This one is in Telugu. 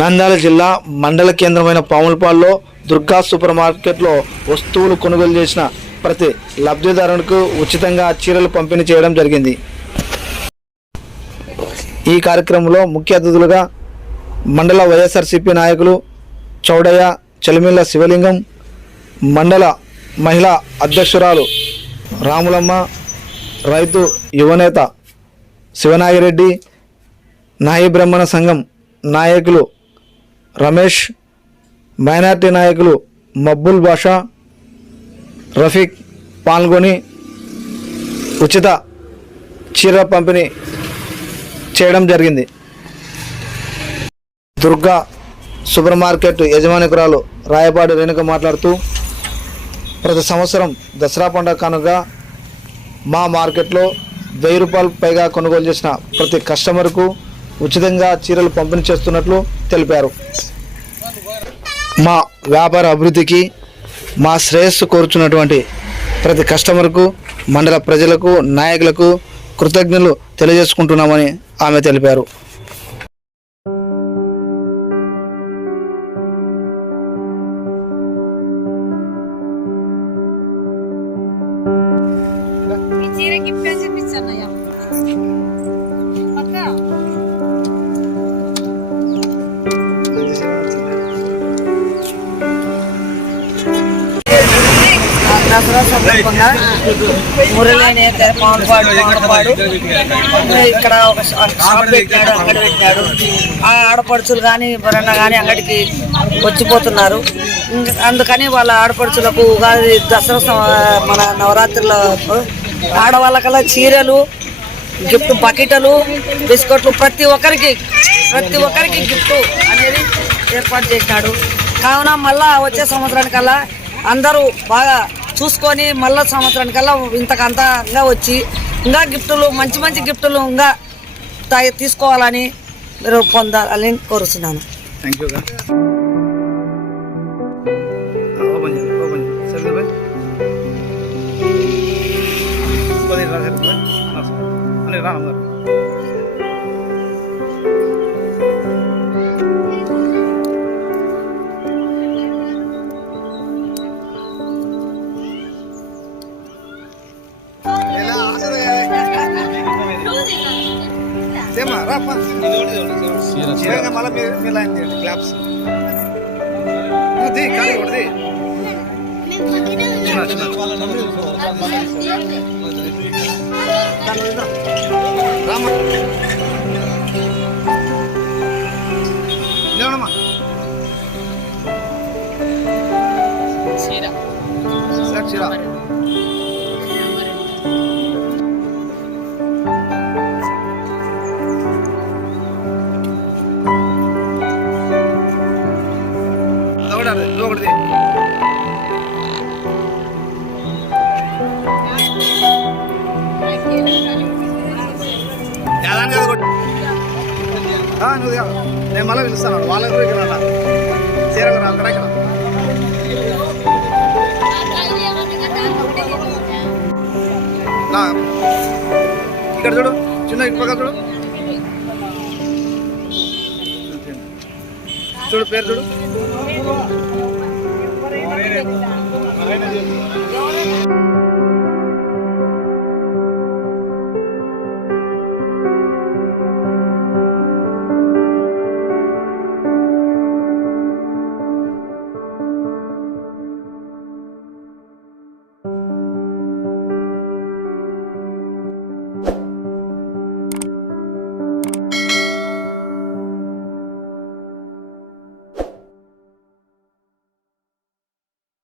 నంద్యాల జిల్లా మండల కేంద్రమైన పాములపాడులో దుర్గా సూపర్ మార్కెట్లో వస్తువులు కొనుగోలు చేసిన ప్రతి లబ్ధిదారునికి ఉచితంగా చీరలు పంపిణీ చేయడం జరిగింది. ఈ కార్యక్రమంలో ముఖ్య అతిథులుగా మండల వైఎస్ఆర్సీపీ నాయకులు చౌడయ్య, చలిమిల్ల శివలింగం, మండల మహిళా అధ్యక్షురాలు రాములమ్మ, రైతు యువనేత శివనాగిరెడ్డి, నాయి బ్రహ్మణ సంఘం నాయకులు రమేష్, మైనార్టీ నాయకులు మబ్బుల్ బాషా, రఫీక్ పాల్గొని ఉచిత చీర పంపిణీ చేయడం జరిగింది. దుర్గా సూపర్ మార్కెట్ యజమానికురాలు రాయపాటి రేణుక మాట్లాడుతూ, ప్రతి సంవత్సరం దసరా పండుగ కానుక మా మార్కెట్లో 1000 రూపాయలు పైగా కొనుగోలు చేసిన ప్రతి కస్టమర్కు ఉచితంగా చీరలు పంపిణీ చేస్తున్నట్లు తెలిపారు. మా వ్యాపార అభివృద్ధికి మా శ్రేయస్సు కోరుచున్నటువంటి ప్రతి కస్టమర్కు, మండల ప్రజలకు, నాయకులకు కృతజ్ఞతలు తెలియజేసుకుంటున్నామని ఆమె తెలిపారు. దసరా సందర్భంగా మురళి పాములపాడు ఇక్కడ ఒక షాప్ పెట్టాడు, అంగడి పెట్టాడు. ఆ ఆడపడుచులు కానీ ఎవరన్నా కానీ అంగడికి వచ్చిపోతున్నారు. అందుకని వాళ్ళ ఆడపడుచులకు ఉగాది దసరా మన నవరాత్రుల ఆడవాళ్ళకల్లా చీరలు, గిఫ్ట్ బకెట్లు, బిస్కెట్లు ప్రతి ఒక్కరికి గిఫ్ట్ అనేది ఏర్పాటు చేశాడు. కావున మళ్ళా వచ్చే సంవత్సరానికల్లా అందరూ బాగా చూసుకొని మళ్ళీ సంవత్సరానికల్లా ఇంతకంతగా వచ్చి ఇంకా గిఫ్టులు, మంచి మంచి గిఫ్టులు ఇంకా తీసుకోవాలని మీరు పొందాలని కోరుతున్నాను. Thank you. నేను మళ్ళీ పిలుస్తాను వాళ్ళ ఇక్కడ చూడు, చిన్న పక్క చూడు, పేరు చూడు.